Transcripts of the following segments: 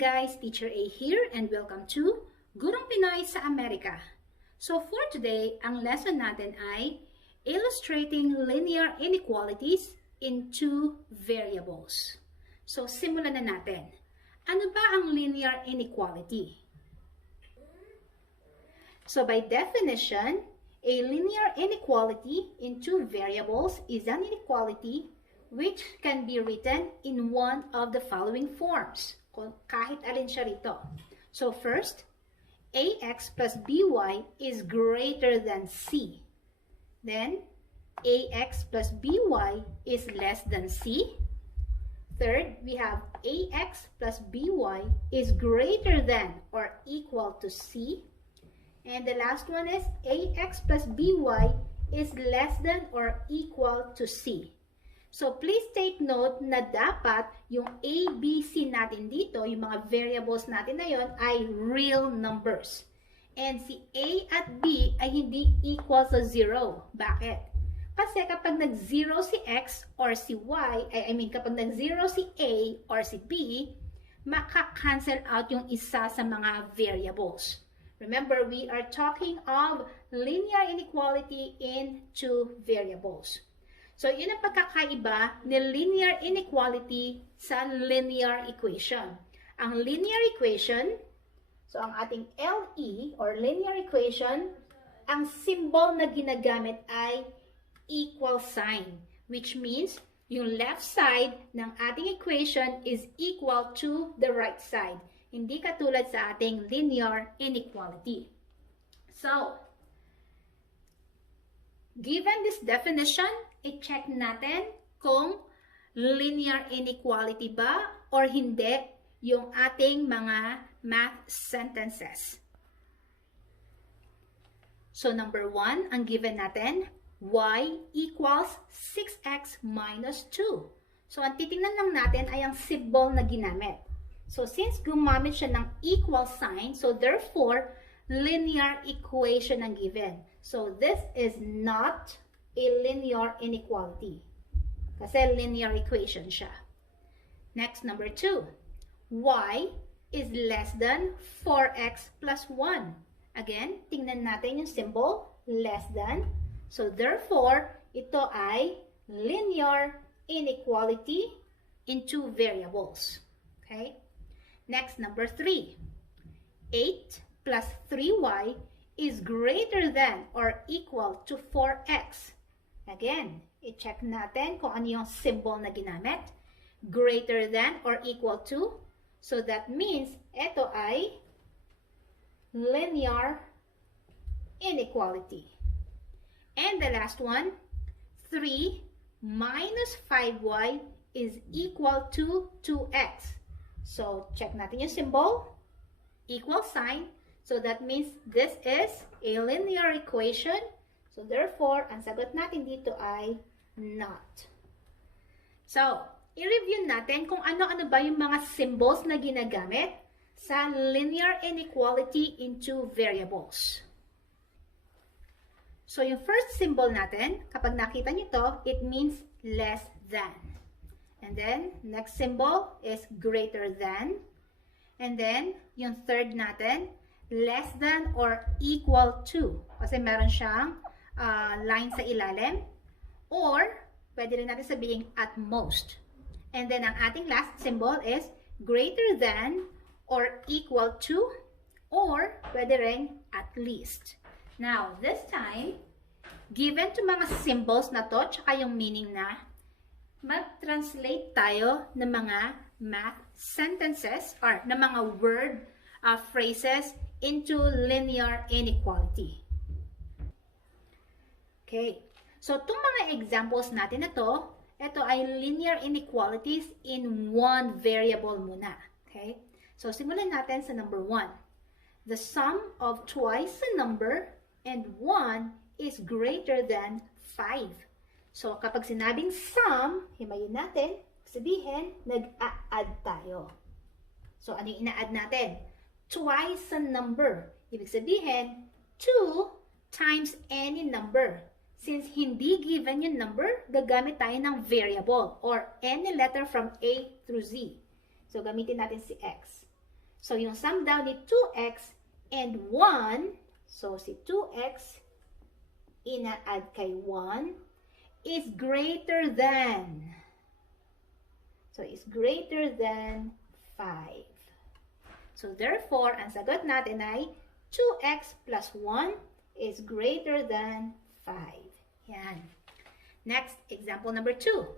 guys, Teacher A here and welcome to Gurong Pinoy sa Amerika. So for today, ang lesson natin ay illustrating linear inequalities in two variables. So simulan na natin. Ano ba ang linear inequality? So by definition, a linear inequality in two variables is an inequality which can be written in one of the following forms. Kahit alin siya rito. So first, ax plus by is greater than c. Then, ax plus by is less than c. Third, we have ax plus by is greater than or equal to c. And the last one is ax plus by is less than or equal to c. So please take note na dapat yung a, b, c natin dito, yung mga variables natin na yon ay real numbers. And si a at b ay hindi equal sa 0. Bakit? Kasi kapag nag-0 si x or si y, kapag nag-0 si a or si b, maka-cancel out yung isa sa mga variables. Remember, we are talking of linear inequality in two variables. So, yun ang pagkakaiba ni linear inequality sa linear equation. Ang linear equation, so ang ating LE or linear equation, ang symbol na ginagamit ay equal sign, which means yung left side ng ating equation is equal to the right side. Hindi katulad sa ating linear inequality. So, given this definition, i-check natin kung linear inequality ba or hindi yung ating mga math sentences. So number 1, ang given natin, y equals 6x minus 2. So ang titingnan lang natin ay ang symbol na ginamit. So since gumamit siya ng equal sign, so therefore, linear equation ang given. So this is not a linear inequality. Kasi linear equation siya. Next, number 2. Y is less than 4x plus 1. Again, tingnan natin yung symbol, less than. So therefore, ito ay linear inequality in two variables. Okay? Next, number 3. 8 plus 3y is greater than or equal to 4x. Again, i-check natin kung ano yung symbol na ginamit. Greater than or equal to. So that means, ito ay linear inequality. And the last one, 3 minus 5y is equal to 2x. So, check natin yung symbol. Equal sign. So that means this is a linear equation. So therefore, ang sagot natin dito ay not. So, i-review natin kung ano-ano ba yung mga symbols na ginagamit sa linear inequality in two variables. So, yung first symbol natin, kapag nakita nyo to, it means less than. And then, next symbol is greater than. And then, yung third natin, less than or equal to. Kasi meron siyang line sa ilalim. Or, pwede rin natin sabihin at most. And then, ang ating last symbol is greater than or equal to. Or, pwede rin at least. Now, this time, given to mga symbols na to, tsaka yung meaning na, mag-translate tayo ng mga math sentences or ng mga word phrases into linear inequality. Okay. So, itong mga examples natin na to, ito ay linear inequalities in one variable muna. Okay. So, simulan natin sa number 1. The sum of twice a number and 1 is greater than 5. So, kapag sinabing sum, himayin natin, sabihin, nag-a-add tayo. So, ano yung ina-add natin? Twice a number. Ibig sabihin, 2 times any number. Since hindi given yung number, gagamit tayo ng variable or any letter from A through Z. So, gamitin natin si X. So, yung sum daw ni 2x and 1, so si 2x, ina-add kay 1, is greater than, so is greater than 5. So, therefore, ang sagot natin ay 2x plus 1 is greater than 5. Yan. Next, example number 2.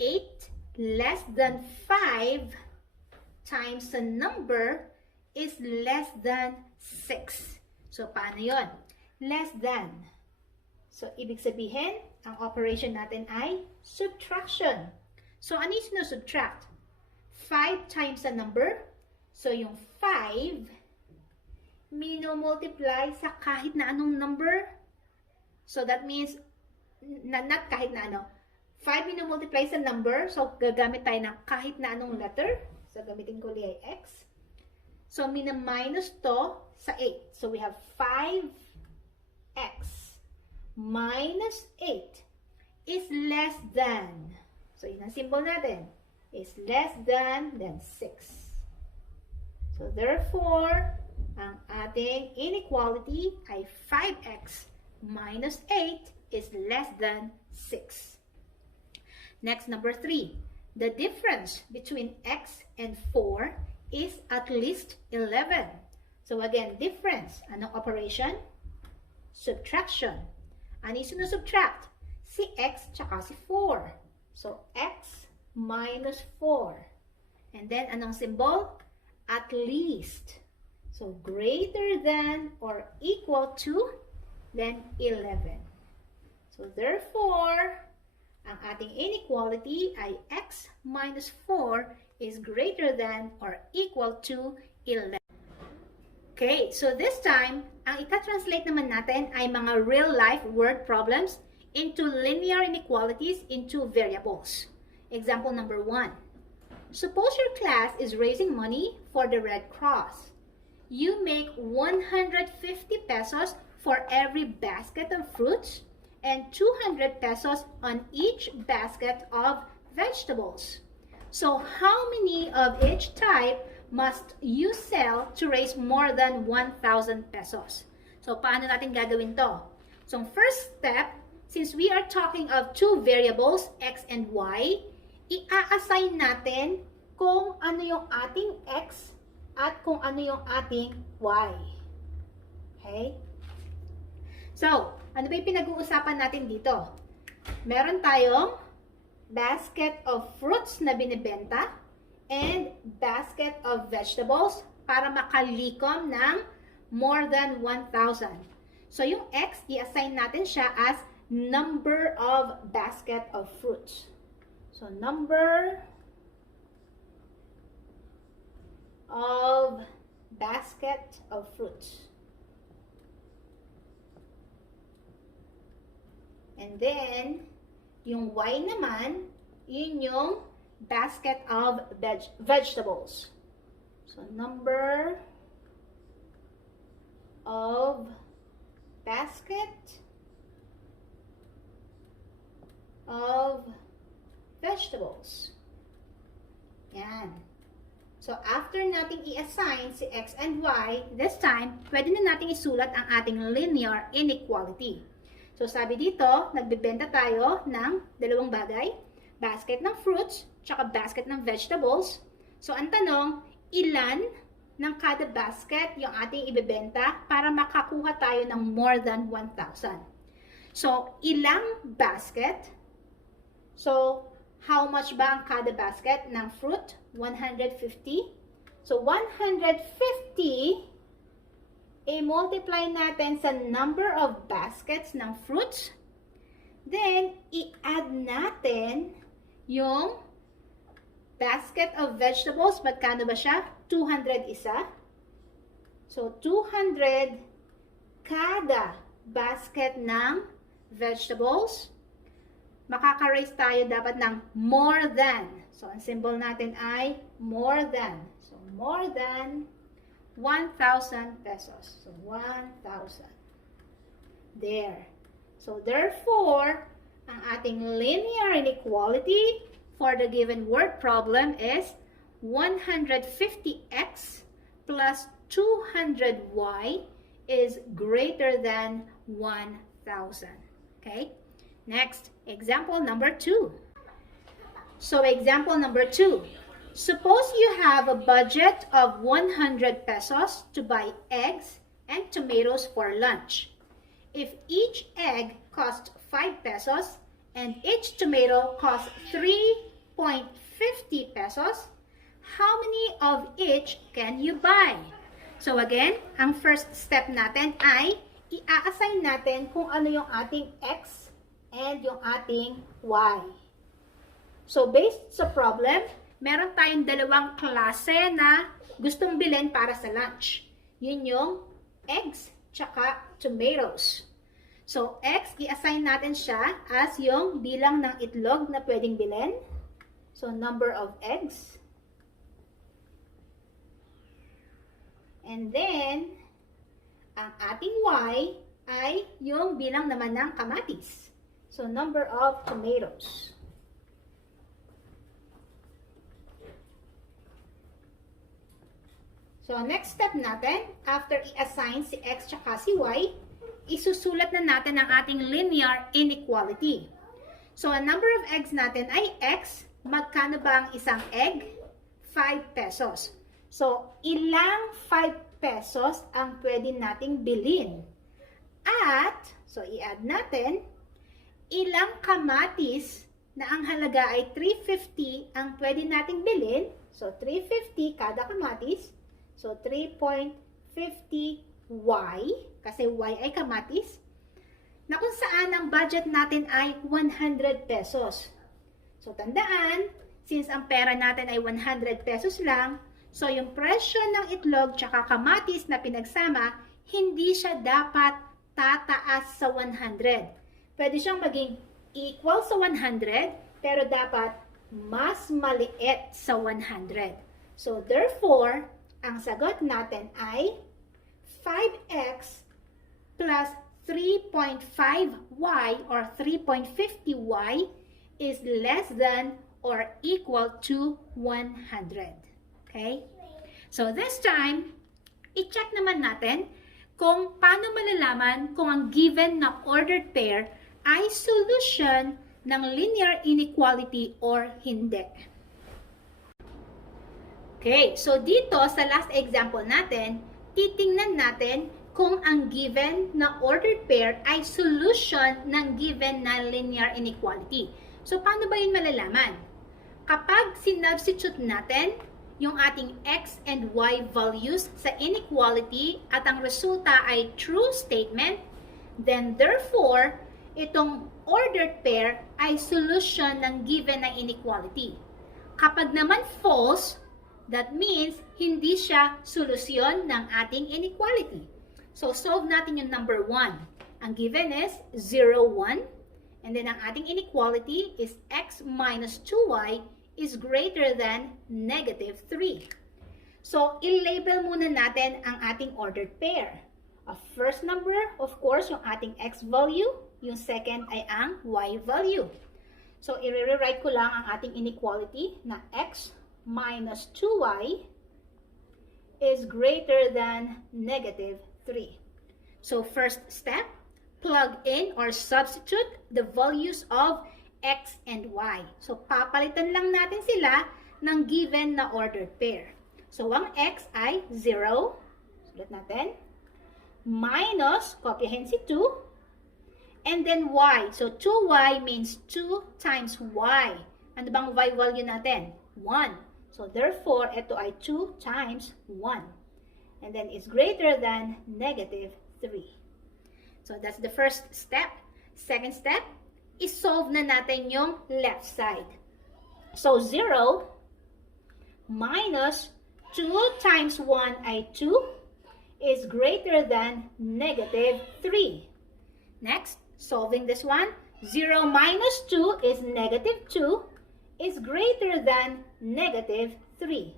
8 less than 5 times a number is less than 6. So, paano yon? Less than. So, ibig sabihin, ang operation natin ay subtraction. So, ano yung sinusubtract? 5 times a number. So, yung 5, minomultiply sa kahit na anong number. So, that means, not kahit na ano. 5 minomultiply sa number. So, gagamit tayo ng kahit na anong letter. So, gamitin ko li ay x. So, mina-minus to sa 8. So, we have 5x minus 8 is less than. So, yun ang symbol natin. Is less than 6. So, therefore, ang ating inequality ay 5x minus 8 is less than 6. Next, number 3. The difference between x and 4 is at least 11. So, again, difference. Anong operation? Subtraction. Ano yung sinusubtract? Si x tsaka si 4. So, x minus 4. And then, anong symbol? At least. So, greater than or equal to then 11. So, therefore, ang ating inequality ay x minus 4 is greater than or equal to 11. Okay, so this time, ang ita-translate naman natin ay mga real-life word problems into linear inequalities in two variables. Example number 1. Suppose your class is raising money for the Red Cross. You make 150 pesos for every basket of fruits and 200 pesos on each basket of vegetables. So, how many of each type must you sell to raise more than 1,000 pesos? So, paano natin gagawin to? So, first step, since we are talking of two variables, x and y, i-assign natin kung ano yung ating x at kung ano yung ating y. Okay? So, ano ba yung pinag-uusapan natin dito? Meron tayong basket of fruits na binibenta and basket of vegetables para makalikom ng more than 1,000. So, yung x, i-assign natin siya as number of basket of fruits. So, number of basket of fruits. And then, yung y naman, yun yung basket of vegetables. So, number of basket of vegetables. Yan. So, after nating i-assign si x and y, this time, pwede na nating isulat ang ating linear inequality. So, sabi dito, nagbebenta tayo ng dalawang bagay, basket ng fruits, tsaka basket ng vegetables. So, ang tanong, ilan ng kada basket yung ating ibebenta para makakuha tayo ng more than 1,000? So, ilang basket? So, how much ba ang kada basket ng fruit? 150. So, 150 i-multiply natin sa number of baskets ng fruits. Then, i-add natin yung basket of vegetables. Magkano ba siya? 200 isa. So, 200 kada basket ng vegetables. Makaka-raise tayo dapat ng more than. So, ang symbol natin ay more than. So, more than 1,000 pesos. So, 1,000. There. So, therefore, ang ating linear inequality for the given word problem is 150x plus 200y is greater than 1,000. Okay? Next, example number 2. So example number 2. Suppose you have a budget of 100 pesos to buy eggs and tomatoes for lunch. If each egg costs 5 pesos and each tomato costs 3.50 pesos, how many of each can you buy? So again, ang first step natin ay i-assign natin kung ano yung ating x and yung ating y. So based sa problem, meron tayong dalawang klase na gustong bilhin para sa lunch. Yun yung eggs tsaka tomatoes. So x, i-assign natin siya as yung bilang ng itlog na pwedeng bilhin. So number of eggs. And then, ang ating y ay yung bilang naman ng kamatis. So, number of tomatoes. So, next step natin, after i-assign si x tsaka si y, isusulat na natin ang ating linear inequality. So, ang number of eggs natin ay x. Magkano ba ang isang egg? 5 pesos. So, ilang 5 pesos ang pwede nating bilhin? At, so i-add natin, ilang kamatis na ang halaga ay 350 ang pwede nating bilhin? So, 350 kada kamatis. So, 3.50y, kasi y ay kamatis, na kung saan ang budget natin ay 100 pesos. So, tandaan, since ang pera natin ay 100 pesos lang, so, yung presyo ng itlog tsaka kamatis na pinagsama, hindi siya dapat tataas sa 100. Pwede siyang maging equal sa 100, pero dapat mas maliit sa 100. So, therefore, ang sagot natin ay 5x plus 3.5y or 3.50y is less than or equal to 100. Okay? So, this time, i-check naman natin kung paano malalaman kung ang given na ordered pair ay solution ng linear inequality or hindi. Okay, so dito sa last example natin, titingnan natin kung ang given na ordered pair ay solution ng given na linear inequality. So, paano ba yun malalaman? Kapag sinubstitute natin yung ating x and y values sa inequality at ang resulta ay true statement, then therefore, itong ordered pair ay solution ng given na inequality. Kapag naman false, that means hindi siya solusyon ng ating inequality. So, solve natin yung number 1. Ang given is 0, 1. And then ang ating inequality is x minus 2y is greater than negative 3. So, i-label muna natin ang ating ordered pair. A first number, of course, yung ating x value. Yung second ay ang y value. So, i-rewrite ko lang ang ating inequality na x minus 2y is greater than negative 3. So, first step, plug in or substitute the values of x and y. So, papalitan lang natin sila ng given na ordered pair. So, ang x ay 0. Sulat natin. Minus, kopyahin si 2. And then y. So, 2y means 2 times y. Ano bang y value natin? 1. So, therefore, ito ay 2 times 1. And then, it's greater than negative 3. So, that's the first step. Second step, isolve na natin yung left side. So, 0 minus 2 times 1 ay 2 is greater than negative 3. Next, solving this one, 0 minus 2 is negative 2 is greater than negative 3.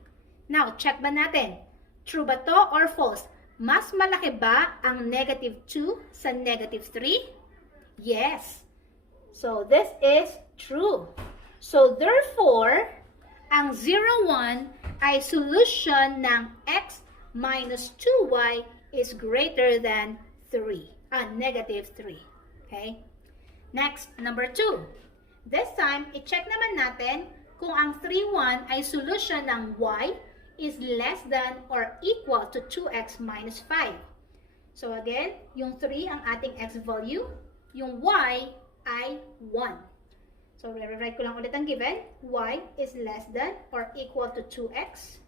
Now, check ba natin? True ba to or false? Mas malaki ba ang negative 2 sa negative 3? Yes. So, this is true. So, therefore, ang 0, 1 ay solution ng x minus 2y is greater than 3. Negative 3. Okay? Next, number 2. This time, i-check naman natin kung ang 3, 1 ay solution ng y is less than or equal to 2x minus 5. So again, yung 3 ang ating x value, yung y ay 1. So, re-write ko lang ulit ang given. Y is less than or equal to 2x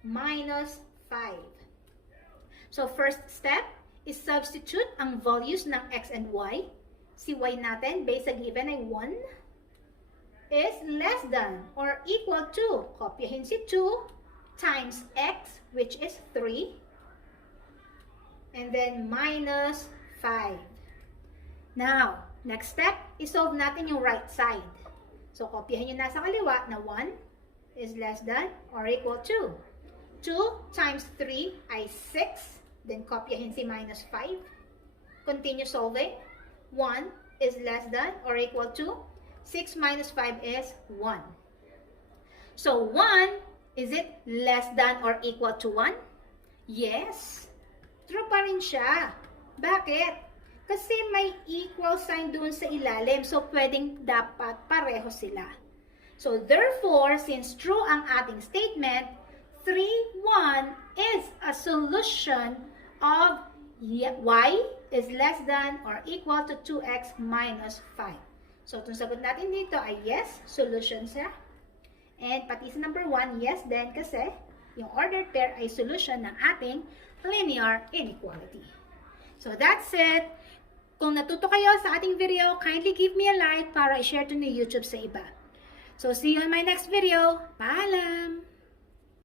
minus 5. So, first step is substitute ang values ng x and y. Si y natin, based sa given ay 1, is less than or equal to, kopyahin si 2, times x, which is 3, and then minus 5. Now, next step, isolve natin yung right side. So, kopyahin yung nasa kaliwa na 1 is less than or equal to. 2 times 3 ay 6. Then, kopyahin si minus 5. Continue solving. 1 is less than or equal to. 6 minus 5 is 1. So, 1, is it less than or equal to 1? Yes. True pa rin siya. Bakit? Kasi may equal sign doon sa ilalim. So, pwedeng dapat pareho sila. So, therefore, since true ang ating statement, 3, 1 is a solution of y is less than or equal to 2x minus 5. So, itong sagot natin dito ay yes, solution siya. And pati sa number 1, yes din kasi yung ordered pair ay solution ng ating linear inequality. So, that's it. Kung natuto kayo sa ating video, kindly give me a like para i-share to ni YouTube sa iba. So, see you in my next video. Paalam!